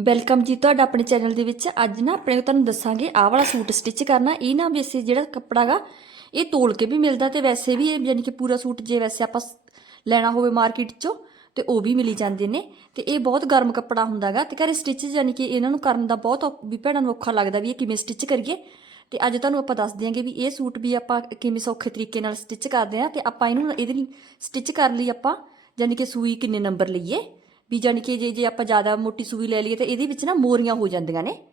Welcome ਜੀ ਤੁਹਾਡਾ ਆਪਣੇ ਚੈਨਲ ਦੇ ਵਿੱਚ। ਅੱਜ ਨਾ ਆਪਣੇ ਤੁਹਾਨੂੰ ਦੱਸਾਂਗੇ, ਆਹ ਵਾਲਾ ਸੂਟ ਸਟਿਚ ਕਰਨਾ। ਇਹ ਨਾ ਵੈਸੇ ਜਿਹੜਾ ਕੱਪੜਾ ਗਾ, ਇਹ ਤੋਲ ਕੇ ਵੀ ਮਿਲਦਾ ਤੇ ਵੈਸੇ ਵੀ ਇਹ ਯਾਨੀ ਕਿ ਪੂਰਾ ਸੂਟ ਜੇ ਵੈਸੇ ਆਪਾਂ ਲੈਣਾ ਹੋਵੇ ਮਾਰਕੀਟ ਚੋਂ, ਤੇ ਉਹ ਵੀ ਮਿਲੀ ਜਾਂਦੇ ਨੇ। ਤੇ ਇਹ ਬਹੁਤ ਗਰਮ ਕੱਪੜਾ ਹੁੰਦਾਗਾ ਤੇ ਘਰੇ ਸਟਿਚ ਯਾਨੀ ਕਿ ਇਹਨਾਂ ਨੂੰ ਕਰਨ ਦਾ ਬਹੁਤ ਔਖ- ਵੀ ਭੈਣਾਂ ਨੂੰ ਔਖਾ ਲੱਗਦਾ ਵੀ ਇਹ ਕਿਵੇਂ ਸਟਿਚ ਕਰੀਏ। ਤੇ ਅੱਜ ਤੁਹਾਨੂੰ ਆਪਾਂ ਦੱਸ ਦਿਆਂਗੇ ਵੀ ਇਹ ਸੂਟ ਵੀ ਆਪਾਂ ਕਿਵੇਂ ਸੌਖੇ ਤਰੀਕੇ ਨਾਲ ਸਟਿਚ ਕਰਦੇ ਆ ਤੇ ਆਪਾਂ ਇਹਨੂੰ ਇਹਦੇ ਲਈ ਸਟਿਚ ਕਰਨ ਲਈ ਆਪਾਂ, ਯਾਨੀ ਕਿ ਸੂਈ ਕਿੰਨੇ ਨੰਬਰ ਲਈਏ। ਵੀ ਯਾਨੀ ਕਿ ਜੇ ਜੇ ਆਪਾਂ ਜ਼ਿਆਦਾ ਮੋਟੀ ਸੂਈ ਲੈ ਲਈਏ ਤਾਂ ਇਹਦੇ ਵਿੱਚ ਨਾ ਮੋਰੀਆਂ ਹੋ ਜਾਂਦੀਆਂ ਨੇ।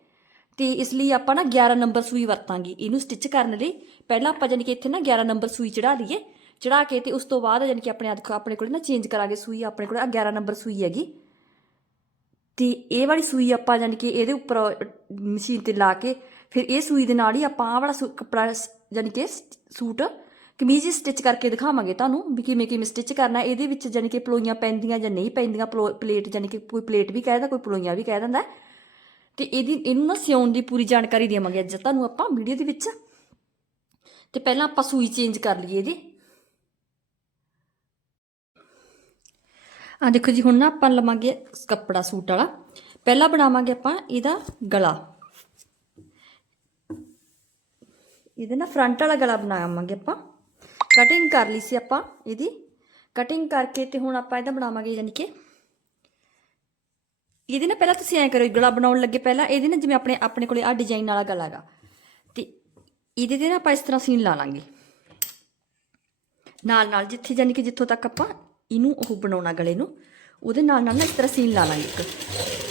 ਤੇ ਇਸ ਲਈ ਆਪਾਂ ਨਾ 11 ਨੰਬਰ ਸੂਈ ਵਰਤਾਂਗੇ। ਇਹਨੂੰ ਸਟਿਚ ਕਰਨ ਲਈ ਪਹਿਲਾਂ ਆਪਾਂ ਯਾਨੀ ਕਿ ਇੱਥੇ ਨਾ 11 ਨੰਬਰ ਸੂਈ ਚੜਾ ਲਈਏ। ਚੜਾ ਕੇ ਤੇ ਉਸ ਤੋਂ ਬਾਅਦ ਯਾਨੀ ਕਿ ਆਪਣੇ ਦੇਖੋ ਆਪਣੇ ਕੋਲ ਨਾ ਚੇਂਜ ਕਰਾਂਗੇ ਸੂਈ। ਆਪਣੇ ਕੋਲ ਆ 11 ਨੰਬਰ ਸੂਈ ਹੈਗੀ। ਤੇ ਇਹ ਵਾਲੀ ਸੂਈ ਆਪਾਂ ਯਾਨੀ ਕਿ ਇਹਦੇ ਉੱਪਰ ਮਸ਼ੀਨ ਤੇ ਲਾ ਕੇ ਫਿਰ ਇਹ ਸੂਈ ਦੇ ਨਾਲ ਹੀ ਆਪਾਂ ਆਹ ਵਾਲਾ ਸੂ- ਕੱਪੜਾ ਸ- ਯਾਨੀ ਕਿ ਸ- ਸੂਟ ਕਮੀਜ਼ ਸਟਿਚ ਕਰਕੇ ਦਿਖਾਵਾਂਗੇ ਤੁਹਾਨੂੰ ਵੀ ਕਿਵੇਂ ਕਿਵੇਂ ਸਟਿਚ ਕਰਨਾ ਇਹਦੇ ਵਿੱਚ ਯਾਨੀ ਕਿ ਪਲੋਈਆਂ ਪੈਂਦੀਆਂ ਜਾਂ ਨਹੀਂ ਪੈਂਦੀਆਂ, ਪਲੋ- ਪਲੇਟ ਯਾਨੀ ਕਿ ਕੋਈ ਪਲੇਟ ਵੀ ਕਹਿ ਦਿੰਦਾ, ਕੋਈ ਪਲੋਈਆਂ ਵੀ ਕਹਿ ਦਿੰਦਾ ਤੇ ਇਹਦੀ ਇਹਨੂੰ ਨਾ ਸਿਉਣ ਦੀ ਪੂਰੀ ਜਾਣਕਾਰੀ ਦੇਵਾਂਗੇ ਅੱਜ ਤੁਹਾਨੂੰ ਆਪਾਂ ਵੀਡੀਓ ਦੇ ਵਿੱਚ। ਤੇ ਪਹਿਲਾਂ ਆਪਾਂ ਸੂਈ ਚੇਂਜ ਕਰ ਲਈਏ ਇਹਦੀ। ਆ ਦੇਖੋ ਜੀ, ਹੁਣ ਨਾ ਆਪਾਂ ਲਵਾਂਗੇ ਕੱਪੜਾ ਸੂਟ ਵਾਲਾ। ਪਹਿਲਾਂ ਬਣਾਵਾਂਗੇ ਆਪਾਂ ਇਹਦਾ ਗਲਾ। ਇਹਦੇ ਨਾ ਫਰੰਟ ਵਾਲਾ ਗਲਾ ਬਣਾਵਾਂਗੇ ਆਪਾਂ। ਕਟਿੰਗ ਕਰ ਲਈ ਸੀ ਆਪਾਂ ਇਹਦੀ। ਕਟਿੰਗ ਕਰਕੇ ਤੇ ਹੁਣ ਆਪਾਂ ਇਹਦਾ ਬਣਾਵਾਂਗੇ ਯਾਨੀ ਕਿ ਇਹਦੇ ਨਾ ਪਹਿਲਾਂ ਤੁਸੀਂ ਐਂ ਕਰੋ ਗਲਾ ਬਣਾਉਣ ਲੱਗੇ ਪਹਿਲਾਂ, ਇਹਦੇ ਨਾ ਜਿਵੇਂ ਆਪਣੇ ਆਪਣੇ ਕੋਲੇ ਆ ਡਿਜ਼ਾਈਨ ਵਾਲਾ ਗਲਾ ਹੈਗਾ। ਤੇ ਇਹਦੇ ਤੇ ਨਾ ਆਪਾਂ ਇਸ ਤਰ੍ਹਾਂ ਸੀਨ ਲਾ ਲਾਂਗੇ। ਨਾਲ ਨਾਲ ਜਿੱਥੇ ਯਾਨੀ ਕਿ ਜਿੱਥੋਂ ਤੱਕ ਆਪਾਂ ਇਹਨੂੰ ਉਹ ਬਣਾਉਣਾ ਗਲੇ ਨੂੰ, ਉਹਦੇ ਨਾਲ ਨਾਲ ਨਾ ਇਸ ਤਰ੍ਹਾਂ ਸੀਨ ਲਾ ਲਾਂਗੇ ਇੱਕ।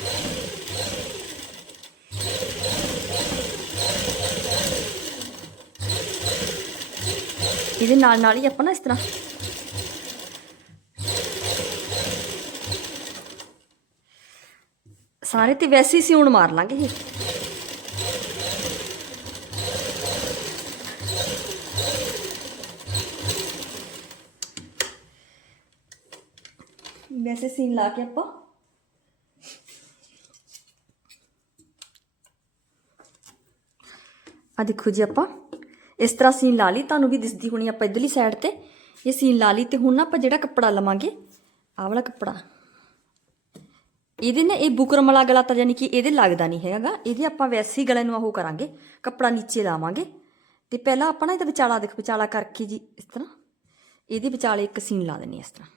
ਇਹਦੇ ਨਾਲ ਨਾਲ ਹੀ ਆਪਾਂ ਨਾ ਇਸ ਤਰ੍ਹਾਂ ਸਾਰੇ ਤੇ ਵੈਸੇ ਹੀ ਸਿਉਣ ਮਾਰ ਲਾਂਗੇ ਇਹ। ਵੈਸੇ ਸੀਨ ਲਾ ਕੇ ਆਪਾਂ। ਆ ਦੇਖੋ ਜੀ ਆਪਾਂ। ਇਸ ਤਰ੍ਹਾਂ ਸੀਨ ਲਾ ਲਈ, ਤੁਹਾਨੂੰ ਵੀ ਦਿਸਦੀ ਹੋਣੀ ਆਪਾਂ ਇਧਰਲੀ ਸਾਈਡ ਤੇ। ਇਹ ਸੀਨ ਲਾ ਲਈ ਤੇ ਹੁਣ ਨਾ ਆਪਾਂ ਜਿਹੜਾ ਕੱਪੜਾ ਲਵਾਂਗੇ, ਆਹ ਵਾਲਾ ਕੱਪੜਾ। ਇਹਦੇ ਨਾ ਇਹ ਬੁਕਰਮ ਵਾਲਾ ਗਲਾ ਤਾਂ ਯਾਨੀ ਕਿ ਇਹਦੇ ਲੱਗਦਾ ਨਹੀਂ ਹੈਗਾ। ਇਹਦੇ ਆਪਾਂ ਵੈਸੇ ਹੀ ਗਲੇ ਨੂੰ ਉਹ ਕਰਾਂਗੇ, ਕੱਪੜਾ ਨੀਚੇ ਲਾਵਾਂਗੇ। ਤੇ ਪਹਿਲਾਂ ਆਪਾਂ ਨਾ ਇਹਦਾ ਵਿਚਾਲਾ ਦੇਖ, ਵਿਚਾਲਾ ਕਰਕੇ ਜੀ, ਇਸ ਤਰ੍ਹਾਂ। ਇਹਦੇ ਵਿਚਾਲੇ ਇੱਕ ਸੀਨ ਲਾ ਦੇਣੀ ਇਸ ਤਰ੍ਹਾਂ।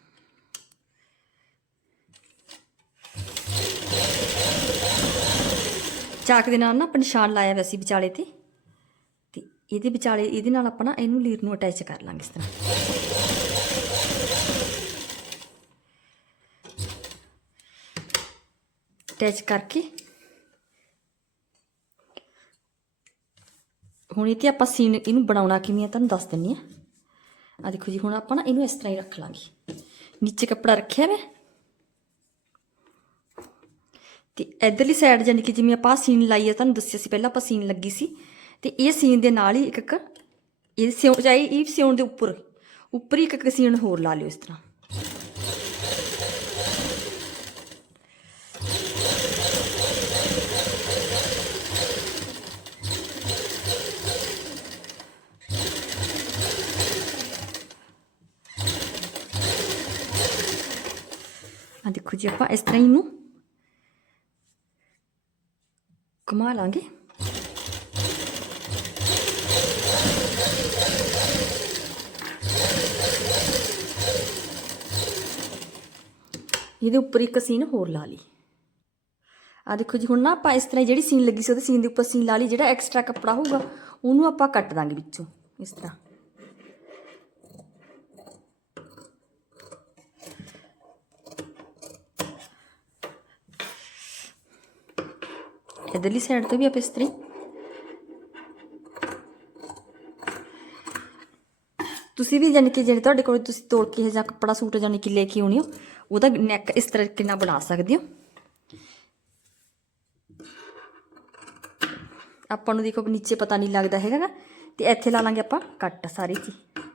ਚਾਕ ਦੇ ਨਾਲ ਨਾ ਆਪਾਂ ਨਿਸ਼ਾਨ ਲਾਇਆ ਵੈਸੇ ਵਿਚਾਲੇ ਤੇ। ਇਹਦੇ ਵਿਚਾਲੇ, ਇਹਦੇ ਨਾਲ ਆਪਾਂ ਨਾ ਇਹਨੂੰ ਲੀਰ ਨੂੰ ਅਟੈਚ ਕਰ ਲਾਂਗੇ ਇਸ ਤਰ੍ਹਾਂ। ਅਟੈਚ ਕਰਕੇ। ਹੁਣ ਇਹ ਤੇ ਆਪਾਂ ਸੀਨ ਇਹਨੂੰ ਬਣਾਉਣਾ ਕਿਵੇਂ ਆ, ਤੁਹਾਨੂੰ ਦੱਸ ਦਿੰਨੀ ਆ। ਆ ਦੇਖੋ ਜੀ, ਹੁਣ ਆਪਾਂ ਨਾ ਇਹਨੂੰ ਇਸ ਤਰ੍ਹਾਂ ਹੀ ਰੱਖ ਲਾਂਗੇ। ਨੀਚੇ ਕੱਪੜਾ ਰੱਖਿਆ ਮੈਂ ਤੇ ਇਧਰਲੀ ਸਾਈਡ ਜਾਨੀ ਕਿ ਜਿਵੇਂ ਆਪਾਂ ਸੀਨ ਲਾਈ ਆ, ਤੁਹਾਨੂੰ ਦੱਸਿਆ ਸੀ, ਪਹਿਲਾਂ ਆਪਾਂ ਸੀਨ ਲੱਗੀ ਸੀ। ਤੇ ਇਹ ਸੀਨ ਦੇ ਨਾਲ ਹੀ ਇੱਕ ਇੱਕ ਇਹ ਸਿਉਂ ਚਾਹੀ ਇਹ ਸਿਉਣ ਦੇ ਉੱਪਰ ਉੱਪਰ ਹੀ ਇੱਕ ਇੱਕ ਸੀਨ ਹੋਰ ਲਾ ਲਿਓ ਇਸ ਤਰ੍ਹਾਂ। ਆ ਦੇਖੋ ਜੀ, ਆਪਾਂ ਇਸ ਤਰ੍ਹਾਂ ਹੀ ਇਹਨੂੰ ਘੁਮਾ ਲਾਂਗੇ। ਇਹਦੇ ਉੱਪਰ ਇੱਕ ਸੀਨ ਹੋਰ ਲਾ ਲਈ। ਆ ਦੇਖੋ ਜੀ, ਹੁਣ ਨਾ ਆਪਾਂ ਇਸ ਤਰ੍ਹਾਂ ਹੀ ਜਿਹੜੀ ਸੀਨ ਲੱਗੀ ਸੀ, ਉਹਦੇ ਸੀਨ ਦੇ ਉੱਪਰ ਸੀਨ ਲਾ ਲਈ, ਜਿਹੜਾ ਐਕਸਟਰਾ ਕੱਪੜਾ ਹੋਊਗਾ, ਉਹਨੂੰ ਆਪਾਂ ਕੱਟ ਦਾਂਗੇ ਵਿੱਚੋਂ, ਇਸ ਤਰ੍ਹਾਂ। ਇਧਰਲੀ ਸਾਈਡ ਤੋਂ ਵੀ ਆਪਾਂ ਇਸ ਤਰ੍ਹਾਂ ਤੁਸੀਂ ਵੀ ਜਾਨੀ ਕਿ ਜਿਹੜੇ ਤੁਹਾਡੇ ਕੋਲ ਤੁਸੀਂ ਤੋੜ ਕੇ ਇਹ ਜਾਂ ਕੱਪੜਾ ਸੂਟ ਜਾਨੀ ਕਿ ਲੈ ਕੇ ਆਉਣੀ ਹੋ, ਉਹਦਾ ਨੈਕ ਇਸ ਤਰੀਕੇ ਨਾਲ ਬਣਾ ਸਕਦੇ ਹੋ? ਆਪਾਂ ਨੂੰ ਦੇਖੋ ਨੀਚੇ ਪਤਾ ਨਹੀਂ ਲੱਗਦਾ ਹੈਗਾ ਨਾ ਤੇ ਇੱਥੇ ਲਾ ਲਾਂਗੇ ਆਪਾਂ ਕੱਟ ਸਾਰੀ ਚੀਜ਼।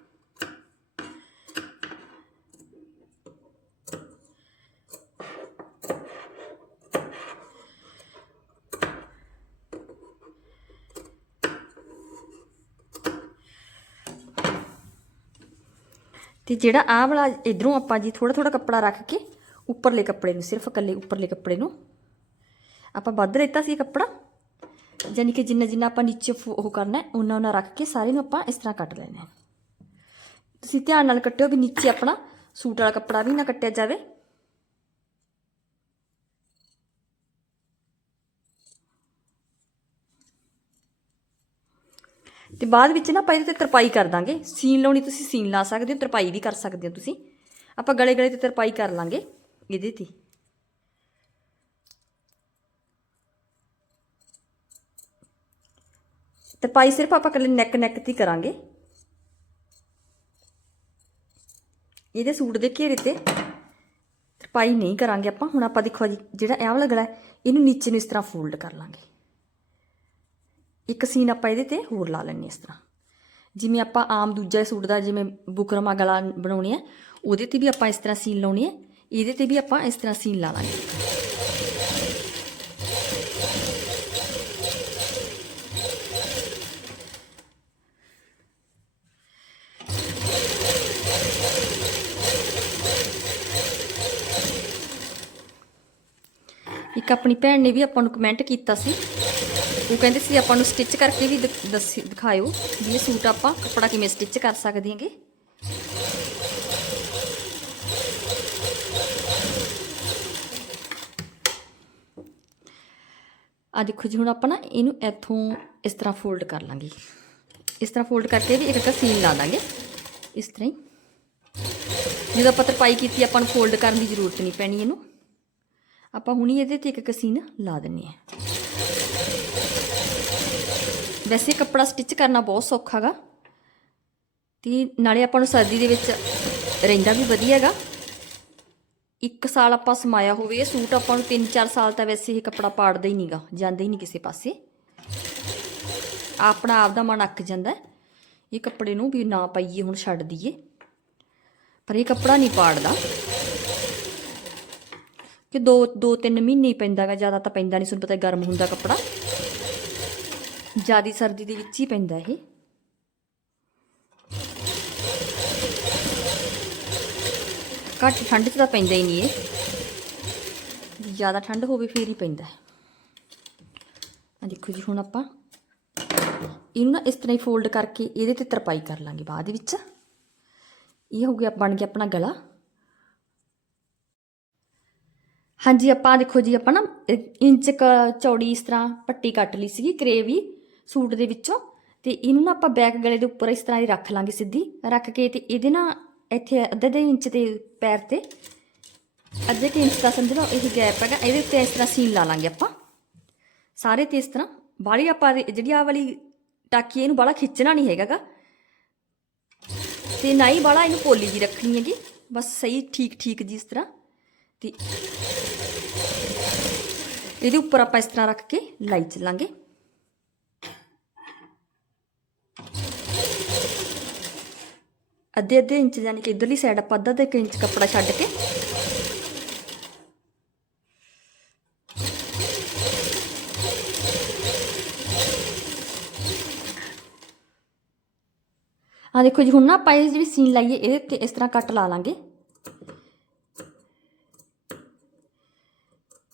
ਤੇ ਜਿਹੜਾ ਆਹ ਵਾਲਾ ਇਧਰੋਂ ਆਪਾਂ ਜੀ ਥੋੜਾ ਥੋੜਾ ਕੱਪੜਾ ਰੱਖ ਕੇ ਉੱਪਰਲੇ ਕੱਪੜੇ ਨੂੰ, ਸਿਰਫ ਇਕੱਲੇ ਉੱਪਰਲੇ ਕੱਪੜੇ ਨੂੰ ਆਪਾਂ ਵੱਧ ਲੈਤਾ ਸੀ ਕੱਪੜਾ। ਯਾਨੀ ਕਿ ਜਿੰਨਾ ਜਿੰਨਾ ਆਪਾਂ ਨੀਚੇ ਫੋ- ਉਹ ਕਰਨਾ ਹੈ ਉਹਨਾਂ ਉਹਨਾਂ ਰੱਖ ਕੇ ਸਾਰੇ ਨੂੰ ਆਪਾਂ ਇਸ ਤਰ੍ਹਾਂ ਕੱਟ ਲੈਣਾ ਤੁਸੀਂ ਧਿਆਨ ਨਾਲ ਕੱਟਿਓ ਵੀ ਨੀਚੇ ਆਪਣਾ ਸੂਟ ਵਾਲਾ ਕੱਪੜਾ ਵੀ ਨਾ ਕੱਟਿਆ ਜਾਵੇ। ਤੇ ਬਾਅਦ ਵਿੱਚ ਨਾ ਆਪਾਂ ਇਹਦੇ ਤੇ ਤਰਪਾਈ ਕਰ ਦਾਂਗੇ। ਸੀਨ ਲਾਉਣੀ ਤੁਸੀਂ ਸੀਨ ਲਾ ਸਕਦੇ ਹੋ, ਤਰਪਾਈ ਵੀ ਕਰ ਸਕਦੇ ਹੋ ਤੁਸੀਂ। ਆਪਾਂ ਗਲੇ ਗਲੇ ਤੇ ਤਰਪਾਈ ਕਰ ਲਾਂਗੇ ਇਹਦੇ ਤੇ। ਤਰਪਾਈ ਸਿਰਫ ਆਪਾਂ ਕੱਲੇ ਨੈਕ ਨੈਕ ਤੇ ਕਰਾਂਗੇ। ਇਹਦੇ ਸੂਟ ਦੇ ਘੇਰੇ ਤੇ ਤਰਪਾਈ ਨਹੀਂ ਕਰਾਂਗੇ ਆਪਾਂ। ਹੁਣ ਆਪਾਂ ਦੇਖੋ ਜੀ, ਜਿਹੜਾ ਇਹ ਵਾਲਾ ਗਲਾ ਇਹਨੂੰ ਨੀਚੇ ਨੂੰ ਇਸ ਤਰ੍ਹਾਂ ਫੋਲਡ ਕਰ ਲਾਂਗੇ। ਇੱਕ ਸੀਨ ਆਪਾਂ ਇਹਦੇ ਤੇ ਹੋਰ ਲਾ ਲੈਣੀ ਇਸ ਤਰ੍ਹਾਂ। ਜਿਵੇਂ ਆਪਾਂ ਆਮ ਦੂਜਾ ਸੂਟ ਦਾ ਜਿਵੇਂ ਬੁਕਰਮਾ ਗਲਾ ਬਣਾਉਣੇ ਹੈ, ਉਹਦੇ ਤੇ ਵੀ ਆਪਾਂ ਇਸ ਤਰ੍ਹਾਂ ਸੀਨ ਲਾਉਣੀ ਹੈ, ਇਹਦੇ ਤੇ ਵੀ ਆਪਾਂ ਇਸ ਤਰ੍ਹਾਂ ਸੀਨ ਲਾ ਲਾਂਗੇ। ਆਪਣੀ ਭੈਣ ਨੇ ਵੀ ਆਪਾਂ ਨੂੰ ਕਮੈਂਟ ਕੀਤਾ ਸੀ। ਉਹ ਕਹਿੰਦੇ ਸੀ, ਆਪਾਂ ਨੂੰ ਸਟਿਚ ਕਰਕੇ ਵੀ ਦਿਖ- ਦੱਸੀ, ਦਿਖਾਇਓ ਵੀ ਇਹ ਸੂਟ ਆਪਾਂ ਕੱਪੜਾ ਕਿਵੇਂ ਸਟਿਚ ਕਰ ਸਕਦੇ ਹਾਂਗੇ। ਆ ਦੇਖੋ ਜੀ, ਹੁਣ ਆਪਾਂ ਨਾ ਇਹਨੂੰ ਇੱਥੋਂ ਇਸ ਤਰ੍ਹਾਂ ਫੋਲਡ ਕਰ ਲਾਂਗੇ। ਇਸ ਤਰ੍ਹਾਂ ਫੋਲਡ ਕਰਕੇ ਵੀ ਇੱਕ ਇੱਕ ਸੀਨ ਲਾ ਦਾਂਗੇ। ਇਸ ਤਰ੍ਹਾਂ ਹੀ। ਜਦੋਂ ਆਪਾਂ ਤਰਪਾਈ ਕੀਤੀ, ਆਪਾਂ ਨੂੰ ਫੋਲਡ ਕਰਨ ਦੀ ਜ਼ਰੂਰਤ ਨਹੀਂ ਪੈਣੀ ਇਹਨੂੰ। ਆਪਾਂ ਹੁਣੀ ਇਹਦੇ ਤੇ ਇੱਕ ਕਸੀਨ ਲਾ ਦਿੰਨੇ ਆ ਵੈਸੇ ਕੱਪੜਾ ਸਟਿਚ ਕਰਨਾ ਬਹੁਤ ਸੌਖਾ ਗਾ। ਤੇ ਨਾਲੇ ਆਪਾਂ ਨੂੰ ਸਰਦੀ ਦੇ ਵਿੱਚ ਰਹਿੰਦਾ ਵੀ ਵਧੀਆ ਹੈਗਾ ਇੱਕ ਸਾਲ ਆਪਾਂ ਸਮਾਇਆ ਹੋਵੇ, ਇਹ ਸੂਟ ਆਪਾਂ ਨੂੰ 3-4 ਸਾਲ ਤਾਂ ਵੈਸੇ ਇਹ ਕੱਪੜਾ ਪਾੜਦਾ ਹੀ ਨਹੀਂਗਾ, ਜਾਂਦਾ ਹੀ ਨਹੀਂ ਕਿਸੇ ਪਾਸੇ। ਆਪਣਾ ਆਪ ਦਾ ਮਨ ਅੱਕ ਜਾਂਦਾ ਇਹ ਕੱਪੜੇ ਨੂੰ ਵੀ ਨਾ ਪਾਈਏ, ਹੁਣ ਛੱਡ ਦਈਏ। ਪਰ ਇਹ ਕੱਪੜਾ ਨਹੀਂ ਪਾੜਦਾ। ਕਿ ਦੋ ਦੋ ਤਿੰਨ ਮਹੀਨੇ ਹੀ ਪੈਂਦਾ ਪੈਂਦਾਗਾ, ਜ਼ਿਆਦਾ ਤਾਂ ਪੈਂਦਾ ਨਹੀਂ, ਤੁਹਾਨੂੰ ਪਤਾ ਗਰਮ ਹੁੰਦਾ ਕੱਪੜਾ। ਜਿਆਦੀ ਸਰਦੀ ਦੇ ਵਿੱਚ ਹੀ ਪੈਂਦਾ ਇਹ। ਘੱਟ ਠੰਡ 'ਚ ਤਾਂ ਪੈਂਦਾ ਹੀ ਨਹੀਂ ਇਹ। ਜ਼ਿਆਦਾ ਠੰਡ ਹੋਵੇ ਫੇਰ ਹੀ ਪੈਂਦਾ ਆ ਦੇਖੋ ਜੀ, ਹੁਣ ਆਪਾਂ ਇਹਨੂੰ ਨਾ ਇਸ ਤਰ੍ਹਾਂ ਹੀ ਫੋਲਡ ਕਰਕੇ ਇਹਦੇ ਤੇ ਤਰਪਾਈ ਕਰ ਲਾਂਗੇ ਬਾਅਦ ਵਿੱਚ। ਇਹ ਹੋ ਗਿਆ, ਬਣ ਗਿਆ ਆਪਣਾ ਗਲਾ। ਹਾਂਜੀ, ਆਪਾਂ ਦੇਖੋ ਜੀ, ਆਪਾਂ ਨਾ ਇੰਚ ਕ ਚੌੜੀ ਇਸ ਤਰ੍ਹਾਂ ਪੱਟੀ ਕੱਟ ਲਈ ਸੀਗੀ ਕਰੇਵੀ ਸੂਟ ਦੇ ਵਿੱਚੋਂ। ਤੇ ਇਹਨੂੰ ਨਾ ਆਪਾਂ ਬੈਕ ਗਲੇ ਦੇ ਉੱਪਰ ਇਸ ਤਰ੍ਹਾਂ ਹੀ ਰੱਖ ਲਾਂਗੇ ਸਿੱਧੀ। ਰੱਖ ਕੇ ਤੇ ਇਹਦੇ ਨਾ ਇੱਥੇ ਅੱਧੇ ਦੇ ਇੰਚ ਦੇ ਪੈਰ ਤੇ, ਅੱਧੇ ਕੁ ਇੰਚ ਦਾ ਸਮਝ ਲਓ ਇਹ ਗੈਪ ਹੈਗਾ, ਇਹਦੇ ਉੱਤੇ ਇਸ ਤਰ੍ਹਾਂ ਸੀਨ ਲਾ ਲਾਂਗੇ ਆਪਾਂ। ਸਾਰੇ ਤੇ ਇਸ ਤਰ੍ਹਾਂ, ਬਾਹਲੀ ਆਪਾਂ ਜਿਹੜੀ ਆਹ ਵਾਲੀ ਟਾਕੀ ਇਹਨੂੰ ਬਾਹਲਾ ਖਿੱਚਣਾ ਨਹੀਂ ਹੈਗਾਗਾ। ਤੇ ਨਾ ਹੀ ਬਾਹਲਾ ਇਹਨੂੰ ਪੋਲੀ ਜੀ ਰੱਖਣੀ ਹੈਗੀ, ਬਸ ਸਹੀ ਠੀਕ ਠੀਕ ਜੀ ਇਸ ਤਰ੍ਹਾਂ। ਤੇ ਇਹਦੇ ਉੱਪਰ ਆਪਾਂ ਇਸ ਤਰ੍ਹਾਂ ਰੱਖ ਕੇ ਲਾਈ ਚੱਲਾਂਗੇ ਅੱਧੇ ਅੱਧੇ ਇੰਚ ਯਾਨੀ ਕਿ ਇਧਰਲੀ ਸਾਈਡ ਆਪਾਂ ਅੱਧਾ ਅੱਧਾ ਕੁ ਇੰਚ ਕੱਪੜਾ ਛੱਡ ਕੇ ਆ ਦੇਖੋ ਜੀ ਹੁਣ ਨਾ ਆਪਾਂ ਇਹ ਜਿਹੜੀ ਸੀਨ ਲਾਈਏ ਇਹਦੇ ਤੇ ਇਸ ਤਰ੍ਹਾਂ ਕੱਟ ਲਾ ਲਾਂਗੇ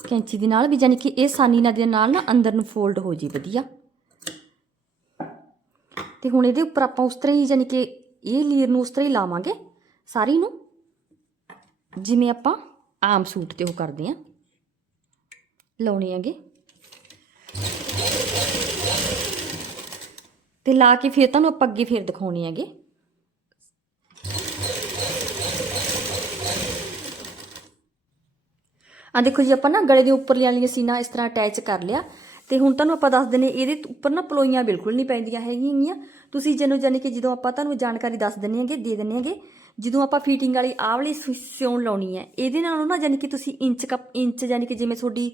ਕੈਂਚੀ ਦੇ ਨਾਲ ਵੀ ਯਾਨੀ ਕਿ ਇਹ ਸਾਨੀ ਨਾਲ ਦੇ ਨਾਲ ਨਾ ਅੰਦਰ ਨੂੰ ਫੋਲਡ ਹੋ ਜੇ ਵਧੀਆ। ਤੇ ਹੁਣ ਇਹਦੇ ਉੱਪਰ ਆਪਾਂ ਉਸ ਤਰ੍ਹਾਂ ਹੀ ਯਾਨੀ ਕਿ ਇਹ ਲੀਰ ਨੂੰ ਉਸ ਤਰ੍ਹਾਂ ਹੀ ਲਾਵਾਂਗੇ ਸਾਰੀ ਨੂੰ, ਜਿਵੇਂ ਆਪਾਂ ਆਮ ਸੂਟ ਤੇ ਉਹ ਕਰਦੇ ਆਂ ਲਾਉਣੇ ਹੈਗੇ। ਤੇ ਲਾ ਕੇ ਫਿਰ ਤੁਹਾਨੂੰ ਆਪਾਂ ਅੱਗੇ ਫਿਰ ਦਿਖਾਉਣੇ ਹੈਗੇ। ਆ ਦੇਖੋ ਜੀ, ਆਪਾਂ ਨਾ ਗਲੇ ਦੇ ਉੱਪਰਲੀਆਂ ਵਾਲੀਆਂ ਸੀਨਾ ਇਸ ਤਰ੍ਹਾਂ ਅਟੈਚ ਕਰ ਲਿਆ ਤੇ ਹੁਣ ਤੁਹਾਨੂੰ ਆਪਾਂ ਦੱਸ ਦਿੰਨੇ ਇਹਦੇ ਉੱਪਰ ਨਾ ਪਲੋਈਆਂ ਬਿਲਕੁਲ ਨਹੀਂ ਪੈਂਦੀਆਂ ਹੈਗੀਆਂ ਤੁਸੀਂ ਜਦੋਂ ਜਾਨੀ ਕਿ ਜਦੋਂ ਆਪਾਂ ਤੁਹਾਨੂੰ ਜਾਣਕਾਰੀ ਦੱਸ ਦਿੰਨੇ ਹੈਗੇ, ਦੇ ਦਿੰਨੇ ਹੈਗੇ, ਜਦੋਂ ਆਪਾਂ ਫੀਟਿੰਗ ਵਾਲੀ ਆਹ ਵਾਲੀ ਸਿ- ਸਿਉਣ ਲਾਉਣੀ ਹੈ, ਇਹਦੇ ਨਾਲੋਂ ਨਾ ਜਾਨੀ ਕਿ ਤੁਸੀਂ ਇੰਚ ਕੱਪ ਇੰਚ ਜਾਨੀ ਕਿ ਜਿਵੇਂ ਤੁਹਾਡੀ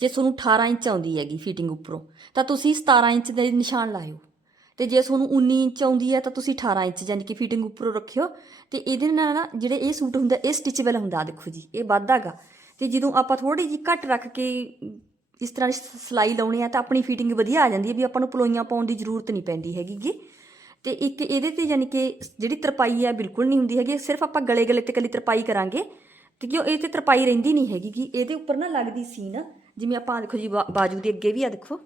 ਜੇ ਤੁਹਾਨੂੰ 18 ਇੰਚ ਆਉਂਦੀ ਹੈਗੀ ਫੀਟਿੰਗ ਉੱਪਰੋਂ, ਤਾਂ ਤੁਸੀਂ 17 ਇੰਚ ਦੇ ਨਿਸ਼ਾਨ ਲਾਇਓ। ਤੇ ਜੇ ਤੁਹਾਨੂੰ 19 ਇੰਚ ਆਉਂਦੀ ਹੈ, ਤਾਂ ਤੁਸੀਂ 18 ਇੰਚ ਯਾਨੀ ਕਿ ਫਿਟਿੰਗ ਉੱਪਰੋਂ ਰੱਖਿਓ। ਤੇ ਇਹਦੇ ਨਾਲ ਨਾ ਜਿਹੜੇ ਇਹ ਸੂਟ ਹੁੰਦਾ, ਇਹ ਸਟਿਚੇਬਲ ਹੁੰਦਾ ਦੇਖੋ ਜੀ, ਇਹ ਵੱਧਦਾਗਾ ਤੇ ਜਦੋਂ ਆਪਾਂ ਥੋੜੀ ਜਿਹੀ ਘੱਟ ਰੱਖ ਕੇ ਇਸ ਤਰ੍ਹਾਂ ਦੀ ਸ- ਸਿਲਾਈ ਲਾਉਣੀ ਆ ਤਾਂ ਆਪਣੀ ਫਿਟਿੰਗ ਵਧੀਆ ਆ ਜਾਂਦੀ ਹੈ ਵੀ ਆਪਾਂ ਨੂੰ ਪਲੋਈਆਂ ਪਾਉਣ ਦੀ ਜ਼ਰੂਰਤ ਨਹੀਂ ਪੈਂਦੀ ਹੈਗੀ ਗੀ। ਤੇ ਇੱਕ ਇਹਦੇ ਤੇ ਯਾਨੀ ਕਿ ਜਿਹੜੀ ਤਰਪਾਈ ਆ ਬਿਲਕੁਲ ਨਹੀਂ ਹੁੰਦੀ ਹੈਗੀ, ਸਿਰਫ ਆਪਾਂ ਗਲੇ ਗਲੇ ਤੇ ਕੱਲੀ ਤਰਪਾਈ ਕਰਾਂਗੇ ਤੇ ਕਿਉਂ ਇਹ ਤੇ ਤਰਪਾਈ ਰਹਿੰਦੀ ਨਹੀਂ ਹੈਗੀ ਕਿ ਇਹਦੇ ਉੱਪਰ ਨਾ ਲੱਗਦੀ ਸੀਨ ਜਿਵੇਂ ਆਪਾਂ ਦੇਖੋ ਜੀ ਬਾਜੂ ਦੇ ਅੱਗੇ ਵੀ ਆ ਦੇਖੋ।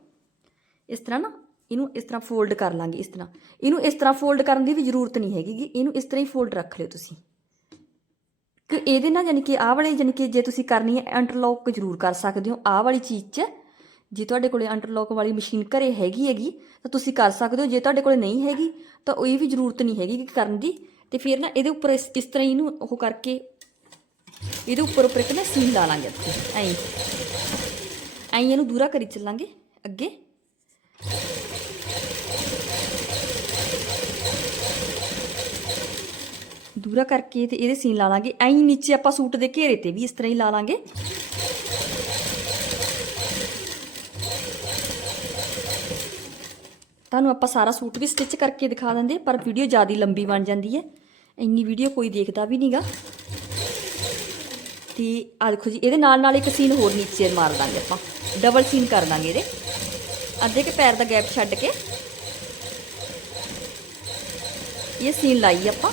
ਇਸ ਤਰ੍ਹਾਂ ਨਾ ਇਹਨੂੰ ਇਸ ਤਰ੍ਹਾਂ ਫੋਲਡ ਕਰ ਲਾਂਗੇ ਇਸ ਤਰ੍ਹਾਂ। ਇਹਨੂੰ ਇਸ ਤਰ੍ਹਾਂ ਫੋਲਡ ਕਰਨ ਦੀ ਵੀ ਜ਼ਰੂਰਤ ਨਹੀਂ ਹੈਗੀ ਗੀ। ਇਹਨੂੰ ਇਸ ਤਰ੍ਹਾਂ ਹੀ ਫੋਲਡ ਰੱਖ ਲਿਓ ਤੁਸੀਂ। ਕਿ ਇਹਦੇ ਨਾਲ ਯਾਨੀ ਕਿ ਆਹ ਵਾਲੇ ਯਾਨੀ ਕਿ ਜੇ ਤੁਸੀਂ ਕਰਨੀ ਹੈ ਇੰਟਰਲੌਕ ਜ਼ਰੂਰ ਕਰ ਸਕਦੇ ਹੋ। ਆਹ ਵਾਲੀ ਚੀਜ਼ 'ਚ ਜੇ ਤੁਹਾਡੇ ਕੋਲੇ ਇੰਟਰਲੌਕ ਵਾਲੀ ਮਸ਼ੀਨ ਘਰੇ ਹੈਗੀ ਹੈਗੀ, ਤਾਂ ਤੁਸੀਂ ਕਰ ਸਕਦੇ ਹੋ। ਜੇ ਤੁਹਾਡੇ ਕੋਲੇ ਨਹੀਂ ਹੈਗੀ, ਤਾਂ ਉਹ ਇਹ ਵੀ ਜ਼ਰੂਰਤ ਨਹੀਂ ਹੈਗੀ ਕਿ ਕਰਨ ਦੀ। ਤੇ ਫਿਰ ਨਾ ਇਹਦੇ ਉੱਪਰ ਇਸ ਇਸ ਤਰ੍ਹਾਂ ਇਹਨੂੰ ਉਹ ਕਰਕੇ ਇਹਦੇ ਉੱਪਰ ਉੱਪਰ ਇੱਕ ਨਾ ਸੀਨ ਲਾ ਲਾਂਗੇ ਐਂ। ਐਂ ਇਹਨੂੰ ਦੂਰਾ ਕਰੀ ਚੱਲਾਂਗੇ, ਅੱਗੇ। ਦੂਰਾ ਕਰਕੇ ਤੇ ਇਹਦੇ ਸੀਨ ਲਾ ਲਾਂਗੇ। ਐਂ ਨੀਚੇ ਆਪਾਂ ਸੂਟ ਦੇ ਘੇਰੇ ਤੇ ਵੀ ਇਸ ਤਰ੍ਹਾਂ ਹੀ ਲਾ ਲਾਂਗੇ। ਤੁਹਾਨੂੰ ਆਪਾਂ ਸਾਰਾ ਸੂਟ ਵੀ ਸਟਿਚ ਕਰਕੇ ਦਿਖਾ ਦਿੰਦੇ, ਪਰ ਵੀਡੀਓ ਜ਼ਿਆਦਾ ਲੰਬੀ ਬਣ ਜਾਂਦੀ ਹੈ। ਇੰਨੀ ਵੀਡੀਓ ਕੋਈ ਦੇਖਦਾ ਵੀ ਨਹੀਂਗਾ ਤੇ ਆ ਦੇਖੋ ਜੀ, ਇਹਦੇ ਨਾਲ ਨਾਲ ਇੱਕ ਸੀਨ ਹੋਰ ਨੀਚੇ ਮਾਰ ਦਾਂਗੇ ਆਪਾਂ। ਡਬਲ ਸੀਨ ਕਰ ਦਾਂਗੇ ਇਹਦੇ। ਅੱਧੇ ਕੇ ਪੈਰ ਦਾ ਗੈਪ ਛੱਡ ਕੇ। ਇਹ ਸੀਨ ਲਾਈ ਆਪਾਂ।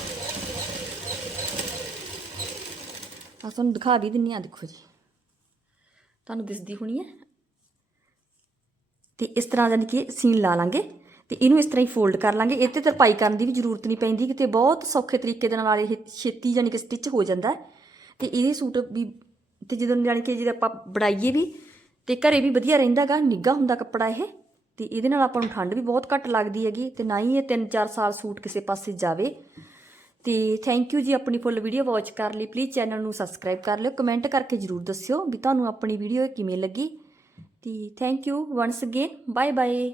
ਆ ਤੁਹਾਨੂੰ ਦਿਖਾ ਵੀ ਦਿੰਨੀ ਆ, ਦੇਖੋ ਜੀ। ਤੁਹਾਨੂੰ ਦਿਸਦੀ ਹੋਣੀ ਹੈ ਤੇ ਇਸ ਤਰ੍ਹਾਂ ਜਾਨੀ ਕਿ ਸੀਨ ਲਾ ਲਾਂਗੇ ਤੇ ਇਹਨੂੰ ਇਸ ਤਰ੍ਹਾਂ ਹੀ ਫੋਲਡ ਕਰ ਲਾਂਗੇ। ਇਹ ਤੇ ਤਰਪਾਈ ਕਰਨ ਦੀ ਵੀ ਜ਼ਰੂਰਤ ਨਹੀਂ ਪੈਂਦੀ ਕਿਤੇ ਬਹੁਤ ਸੌਖੇ ਤਰੀਕੇ ਦੇ ਨਾਲ ਇਹ ਛੇਤੀ ਜਾਨੀ ਕਿ ਸਟਿਚ ਹੋ ਜਾਂਦਾ ਹੈ। ਤੇ ਇਹ ਸੂਟ ਵੀ ਤੇ ਜਦੋਂ ਜਾਨੀ ਕਿ ਜਦੋਂ ਆਪਾਂ ਬਣਾਈਏ ਵੀ ਤੇ ਘਰੇ ਵੀ ਵਧੀਆ ਰਹਿੰਦਾਗਾ, ਨਿੱਘਾ ਹੁੰਦਾ ਕੱਪੜਾ ਇਹ। ਤੇ ਇਹਦੇ ਨਾਲ ਆਪਾਂ ਨੂੰ ਠੰਡ ਵੀ ਬਹੁਤ ਘੱਟ ਲੱਗਦੀ ਹੈਗੀ ਤੇ ਨਾ ਹੀ ਇਹ 3-4 ਸਾਲ ਸੂਟ ਕਿਸੇ ਪਾਸੇ ਜਾਵੇ। ਤੇ ਥੈਂਕ ਯੂ ਜੀ ਆਪਣੀ ਫੁੱਲ ਵੀਡੀਓ ਵਾਚ ਕਰ ਲਈ. ਪਲੀਜ਼ ਚੈਨਲ ਨੂੰ ਸਬਸਕ੍ਰਾਈਬ ਕਰ ਲਿਓ. ਕਮੈਂਟ ਕਰਕੇ ਜਰੂਰ ਦੱਸਿਓ ਵੀ ਤੁਹਾਨੂੰ ਆਪਣੀ ਵੀਡੀਓ ਕਿਵੇਂ ਲੱਗੀ. ਤੇ thank you once again bye bye